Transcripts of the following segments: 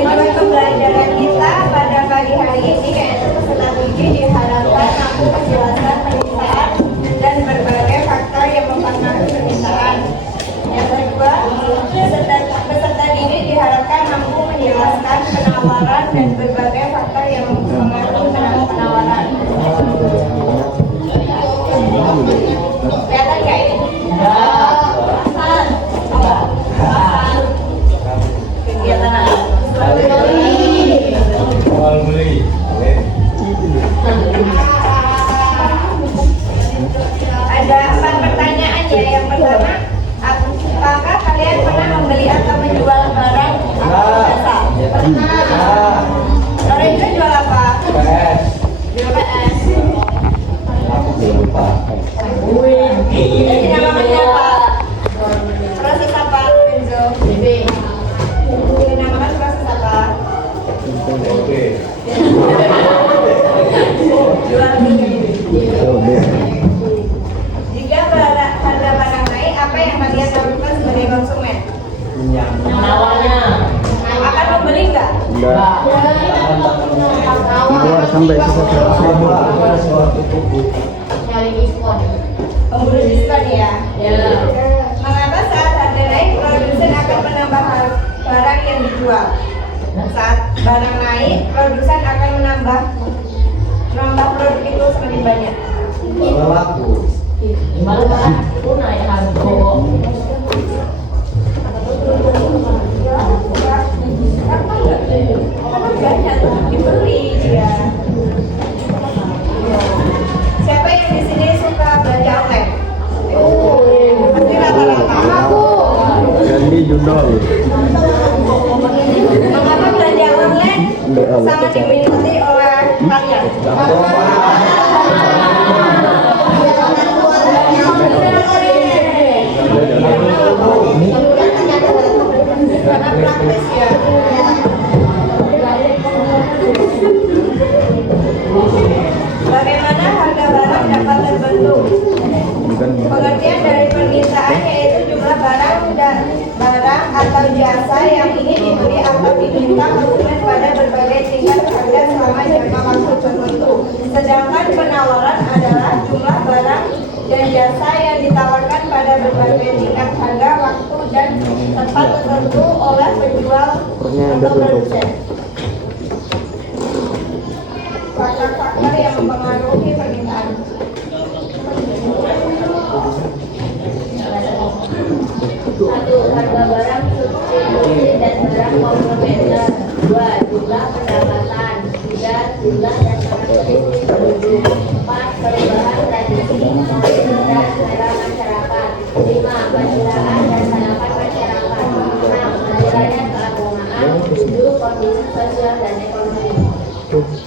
Tujuan pembelajaran kita pada pagi hari ini yaitu peserta didik diharapkan mampu menjelaskan permintaan dan berbagai faktor yang mempengaruhi permintaan. Yang kedua, peserta didik diharapkan mampu menjelaskan penawaran dan berbagai faktor yang mempengaruhi penawaran. Kelihatan nggak ini? Kegiatan apa? Ada 4 pertanyaan ya. Yang pertama, apakah kalian pernah membeli atau menjual barang atau jasa? Pernah. Kalian juga jual apa? Jual PS. Jadi namanya apa? Proses apa, Benzo? Dinamakan proses apa? Jual beli. Jika harga barang naik, apa yang kalian lakukan sebagai konsumen? Menawarnya. Akan membeli nggak? Enggak. Keluar sampai Nyari diskon. Pemburu diskon ya? Ya. Mengapa saat harga naik, produsen akan menambah barang yang dijual? Saat barang naik, produsen akan menambah produk itu semakin banyak. Gimana kan? Itu naik harga. Karena banyak dibeli dia. Siapa yang di sini suka belanja online? Pasti rata-rata. Ganti judul. Mengapa belanja online sangat diminati oleh kalian? karena praktis ya. Bagaimana harga barang dapat terbentuk? Pengertian dari permintaan yaitu jumlah barang atau jasa yang ingin dibeli atau diminta konsumen pada berbagai tingkat harga selama jangka waktu tertentu. Sedangkan penawaran adalah jumlah barang dan jasa yang ditawarkan pada berbagai tingkat harga, waktu, dan tempat tertentu oleh penjual atau produsen. Faktor-faktor yang mempengaruhi permintaan. Satu, harga barang substitusi dan barang komplementer. Dua, jumlah pendapatan. Tiga, jumlah dan karakteristik penduduk. Empat, perubahan tradisi, dan selera masyarakat. Lima, perkiraan dan harapan masyarakat. Enam, nilainya keagamaan. Tujuh, kondisi sosial dan ekonomi.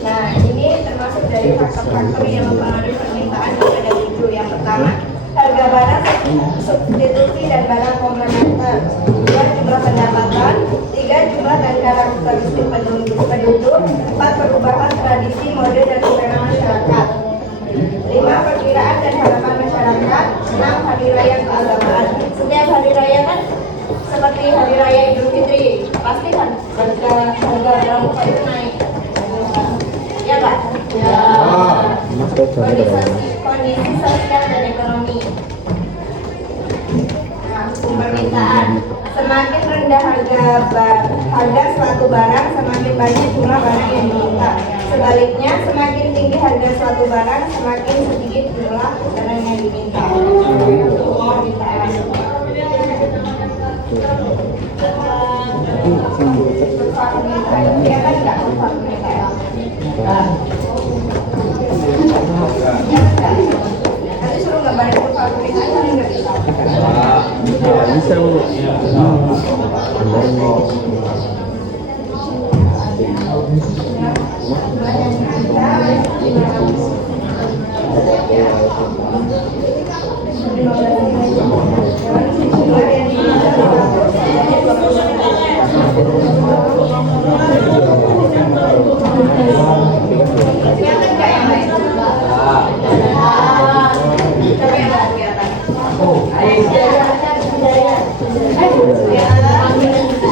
Nah, ini termasuk dari faktor-faktor yang mempengaruhi permintaan. Ada 7. Yang pertama, harga barang substitusi dan barang komplementer. 2, jumlah pendapatan. 3, jumlah dan karakteristik penduduk. 4, perubahan tradisi, mode, dan selera masyarakat. 5, perkiraan dan harapan masyarakat. 6, hari raya keagamaan. Setiap hari raya kan seperti hari raya Idul Fitri, pasti kan harga barang itu naik. Ya Pak? Ya. Kondisi sosial dan ekonomi. Nah, permintaan. Semakin rendah harga suatu barang, semakin banyak jumlah barang yang diminta. Sebaliknya, semakin tinggi harga suatu barang, semakin sedikit jumlah barang yang diminta. Permintaan. Ya kan enggak permintaan. Nanti suruh gambarin kurva permintaan kan nggak bisa. Bisa Bu.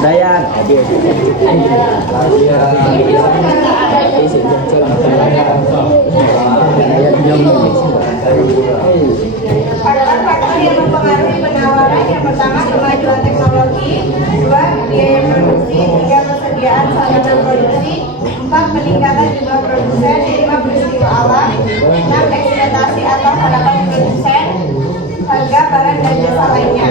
Dayan. Faktor-faktor yang mempengaruhi penawaran. Yang pertama, kemajuan teknologi. 2, biaya produksi. 3, persediaan sarana produksi. 4, peningkatan jumlah produsen. 5, peristiwa alam. 6, ekspektasi atau harapan produsen, harga barang dan jasa lainnya.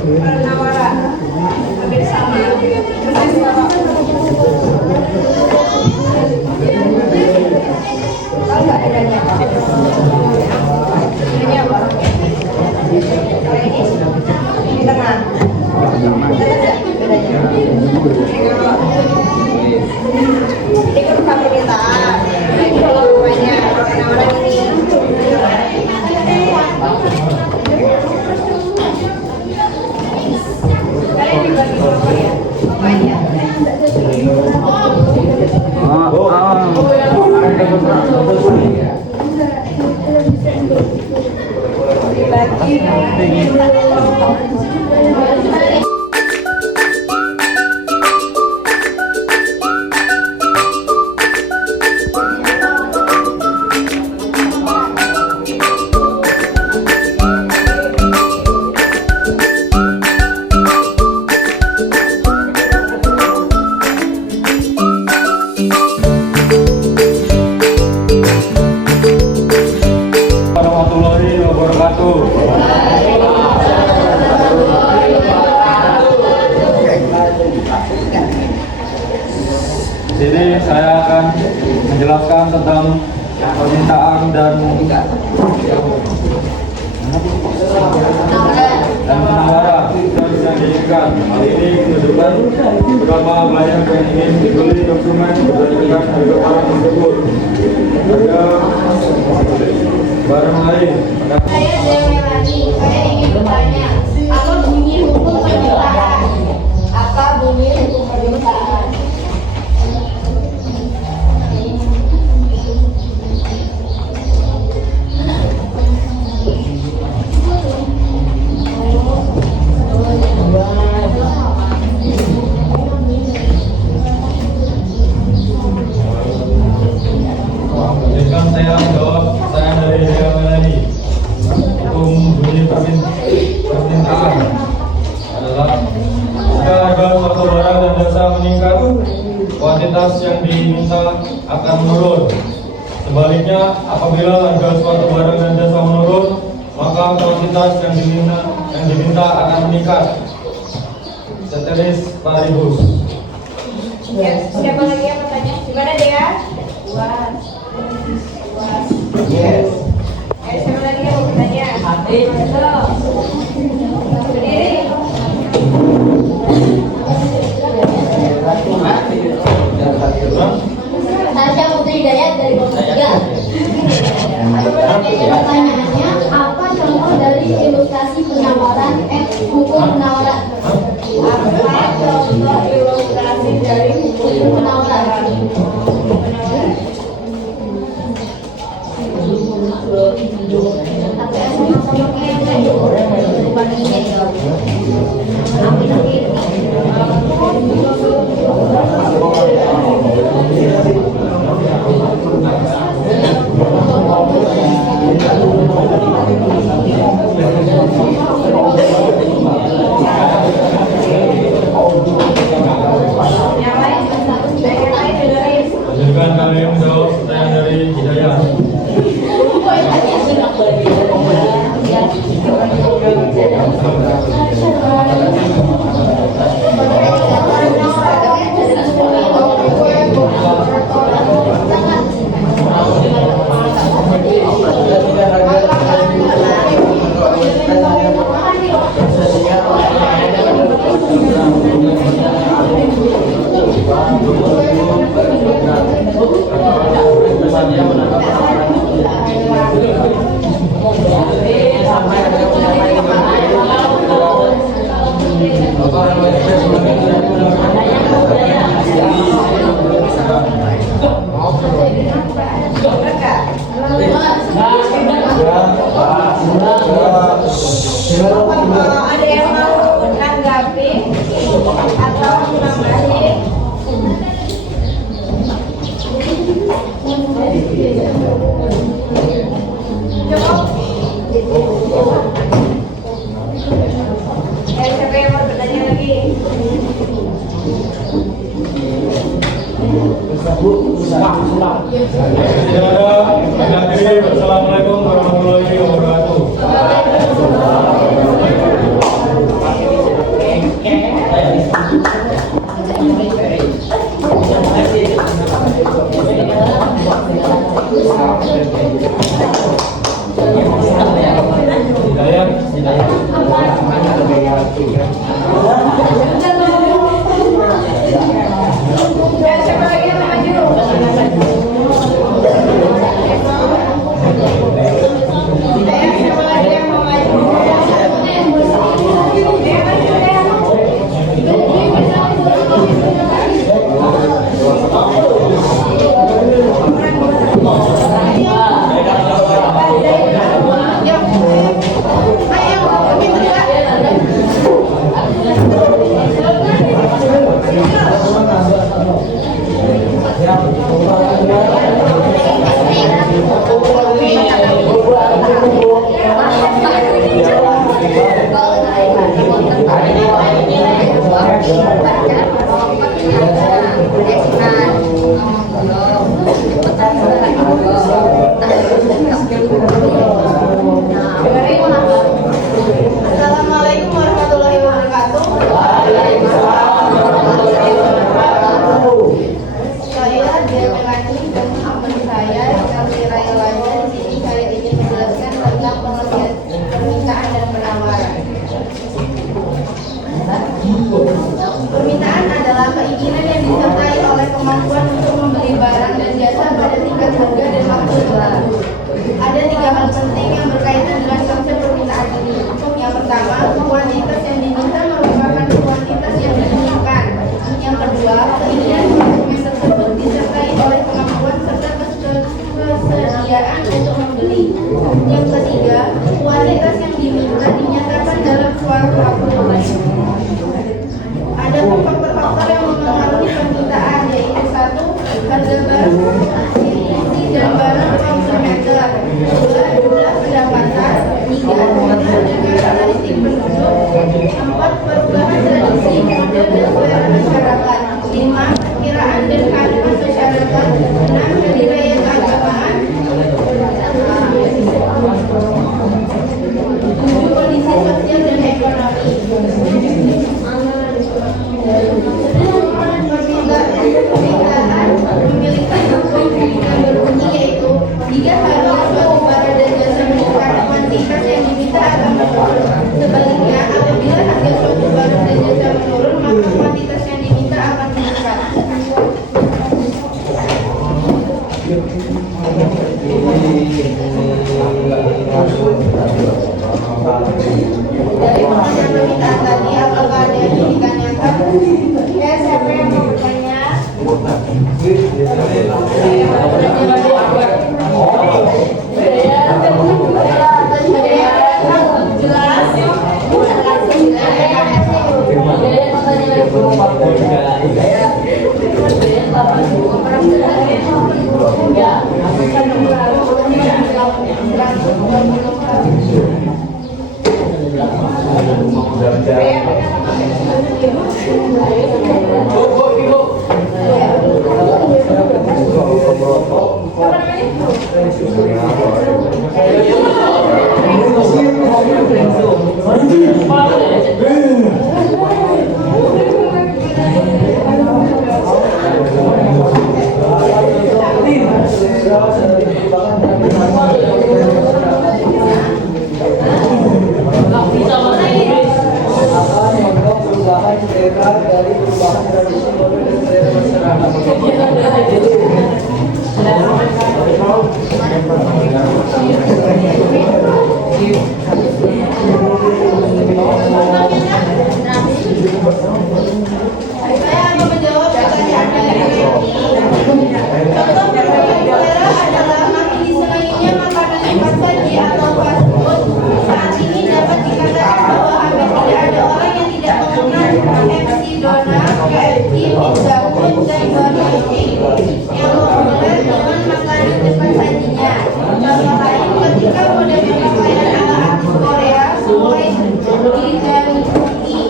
Penawaran hampir sama. Tahu nggak bedanya apa? Bedanya apa? Kalau ini di tengah. Tahu nggak bedanya? Ini kurva permintaan. Ini kalau rumahnya penawaran ini. Kalian dibagi kelompok ya? Bapaknya. sini saya akan menjelaskan tentang permintaan dan penawaran yang diinginkan. Hal ini menunjukkan beberapa pelayan yang ingin dibeli konsumen berdasarkan harga barang tersebut. Harga barang lain. Saya Dewi lagi. Saya ingin bertanya, apa bunyi hukum permintaan? Apa bunyi hukum permintaan? Izinkan saya menjawab. Saya dari Dewi Melani. Hukum bunyi permintaan adalah jika harga suatu barang dan jasa meningkat, kuantitas yang diminta akan menurun. Sebaliknya, apabila harga suatu barang dan jasa menurun, maka kuantitas yang diminta akan meningkat. Ceteris paribus. Ya, siapa lagi yang bertanya? Gimana Dea? Puas. Yes. Siapa lagi yang mau bertanya? Berdiri. Tasya Putri Hidayat dari Kelompok 3. Pertanyaannya, apa contoh dari ilustrasi penawaran hukum penawaran? Apa contoh ilustrasi dari hukum penawaran? Yang lain dengerin. Izinkan kami menjawab pertanyaan dari Hidayat. Ada yang mau menanggapi atau menambahin? Siapa yang mau bertanya lagi? Tidak ada. Assalamualaikum warahmatullahi wabarakatuh. Siapa lagi yang mau maju? Saya kemampuan untuk membeli barang dan jasa pada tingkat harga dan waktu tertentu. Ada 3 hal penting yang berkaitan dengan konsep permintaan ini. Yang pertama, kuantitas yang diminta merupakan kuantitas yang diinginkan. Yang kedua, keinginan konsumen tersebut disertai oleh kemampuan serta kesediaan untuk membeli. Yang ketiga, kualitas yang diminta dinyatakan dalam suatu waktu. Ada faktor-faktor yang mempengaruhi permintaan, yaitu 1. Harga barang isi dan barang komplementer, 2. Jumlah pendapatan, 3. Karakteristik penduduk, 4. Perubahan tradisi, mode dan selera masyarakat, 5. Perkiraan dan keadaan masyarakat, 6. Hari raya keagamaan, 7. Kondisi sosial dan ekonomi. Permintaan memiliki hukum yang berbunyi, yaitu jika harga suatu barang dan jasa meningkat, kuantitas yang diminta akan menurun. Sebaliknya, apabila harga suatu barang dan jasa menurun, maka kuantitas yang diminta akan meningkat. Dari pertanyaan permintaan tadi, apakah ada yang ditanyakan? Ya, siapa yang mau bertanya? Saya akan menjawab pertanyaan dari Meki. Contoh berbagai negara adalah makin disenanginya makanan cepat saji atau fast food. Saat ini dapat dikatakan bahwa hampir tidak ada orang yang tidak mengenal MC Donald, KFC, Pizza Hut, dan Burger King yang populer dengan makanan cepat sajinya. Contoh lain, ketika model pakaian ala artis Korea mulai diganti,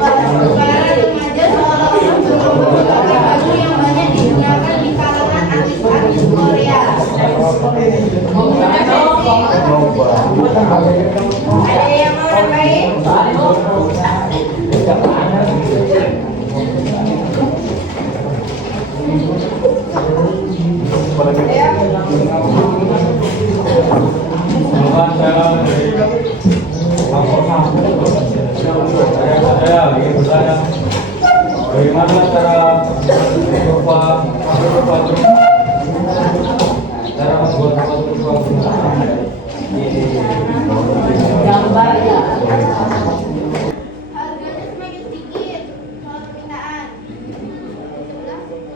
para remaja seolah-olah mencoba memakai baju yang banyak digunakan di kalangan artis-artis Korea. Ada yang mau nambahin? Saya ingin bertanya, bagaimana cara membuat Gambar ya. Harganya semakin sedikit kalau permintaan. Udah nggak?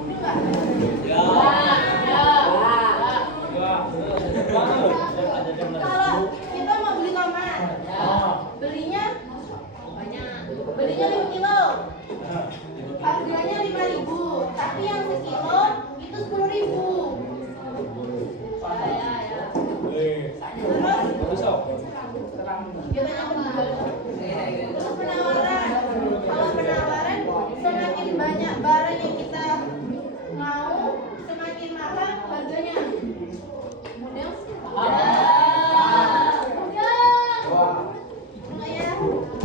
Kalau kita mau beli tomat, belinya 5 kilo, harganya 5.000, tapi yang sekilo itu 10.000. Terus penawaran. Kalau penawaran, semakin banyak barang yang kita mau, semakin mahal harganya. Mudah?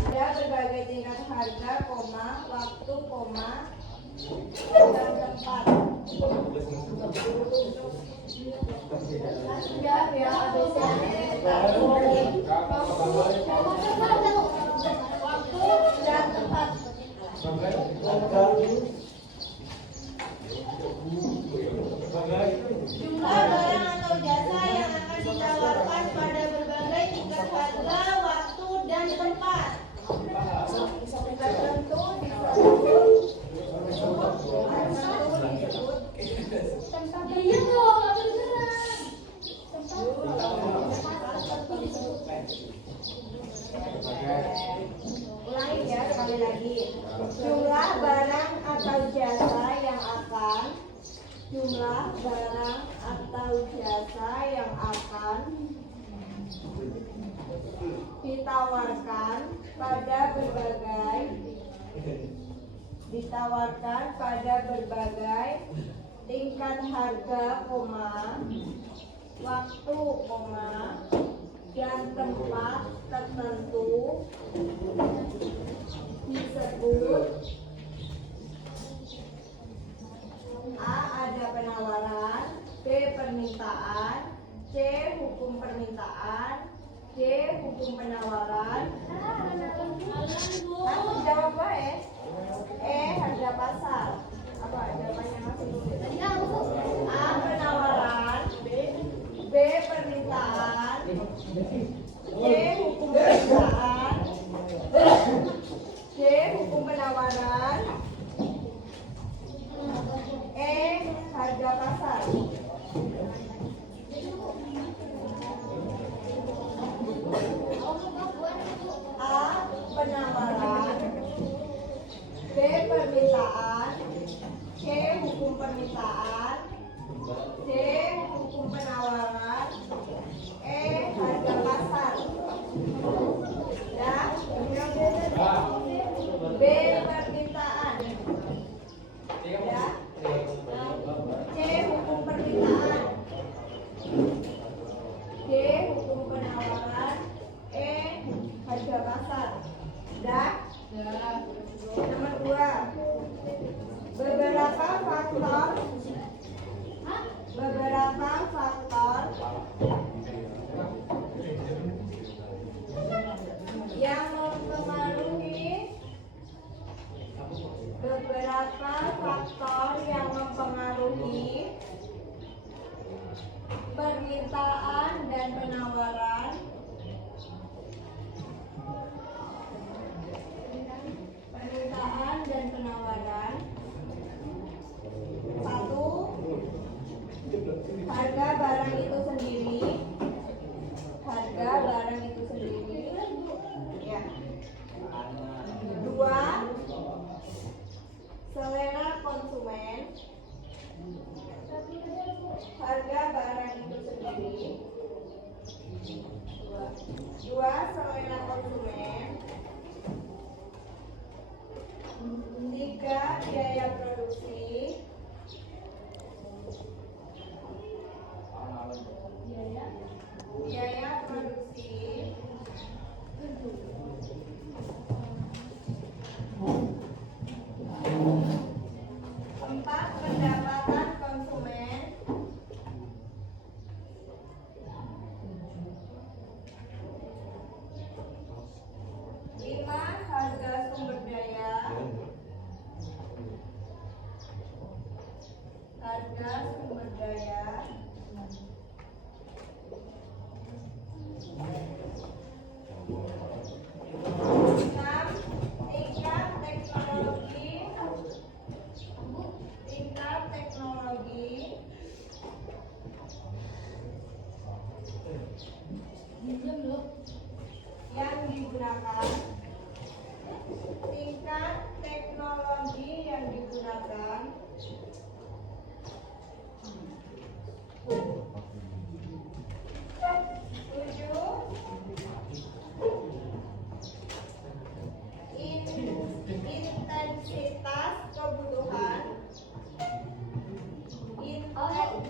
Ada berbagai tingkat harga, waktu, dan tempat. Ya, waktu dan tempat. Jumlah barang atau jasa yang akan ditawarkan pada berbagai tingkat harga, waktu, dan tempat tertentu disebut A. Ada penawaran, B. Permintaan, C. Hukum permintaan, D. Hukum penawaran. Kamu jawab baik. E. Harga pasar. Apa jawabannya masih? A. Penawaran, B. Permintaan, C. Hukum permintaan, D. Hukum penawaran, E. Harga pasar. A. Penawaran, B. Permintaan, C. Hukum permintaan, D. Hukum penawaran, E. Harga pasar. Ya, B. Permintaan. Ya, C. Hukum permintaan, D. Hukum penawaran, E. Harga pasar. Dah? Nomor 2. Beberapa faktor yang mempengaruhi permintaan dan penawaran. Satu, harga barang itu sendiri. Ya. 2, selera konsumen. Harga barang itu sendiri. 2, selera konsumen. 3, biaya produksi. 4, pendapatan konsumen. 5, harga sumber daya. 6, tingkat teknologi. Yang digunakan. Tingkat teknologi yang digunakan. 7,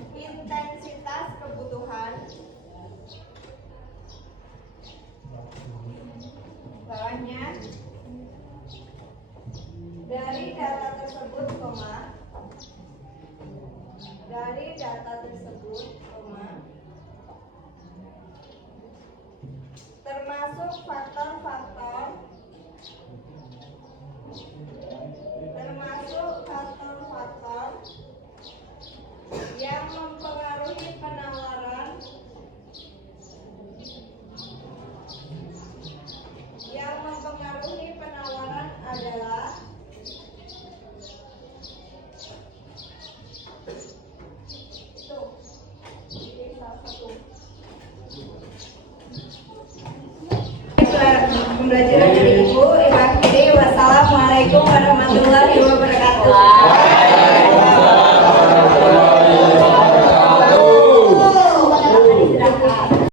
intensitas kebutuhan. Bawahnya, dari data tersebut, termasuk faktor-faktor yang mempengaruhi penawaran. Adalah pembelajaran dari Ibu. Wassalamualaikum warahmatullahi wabarakatuh.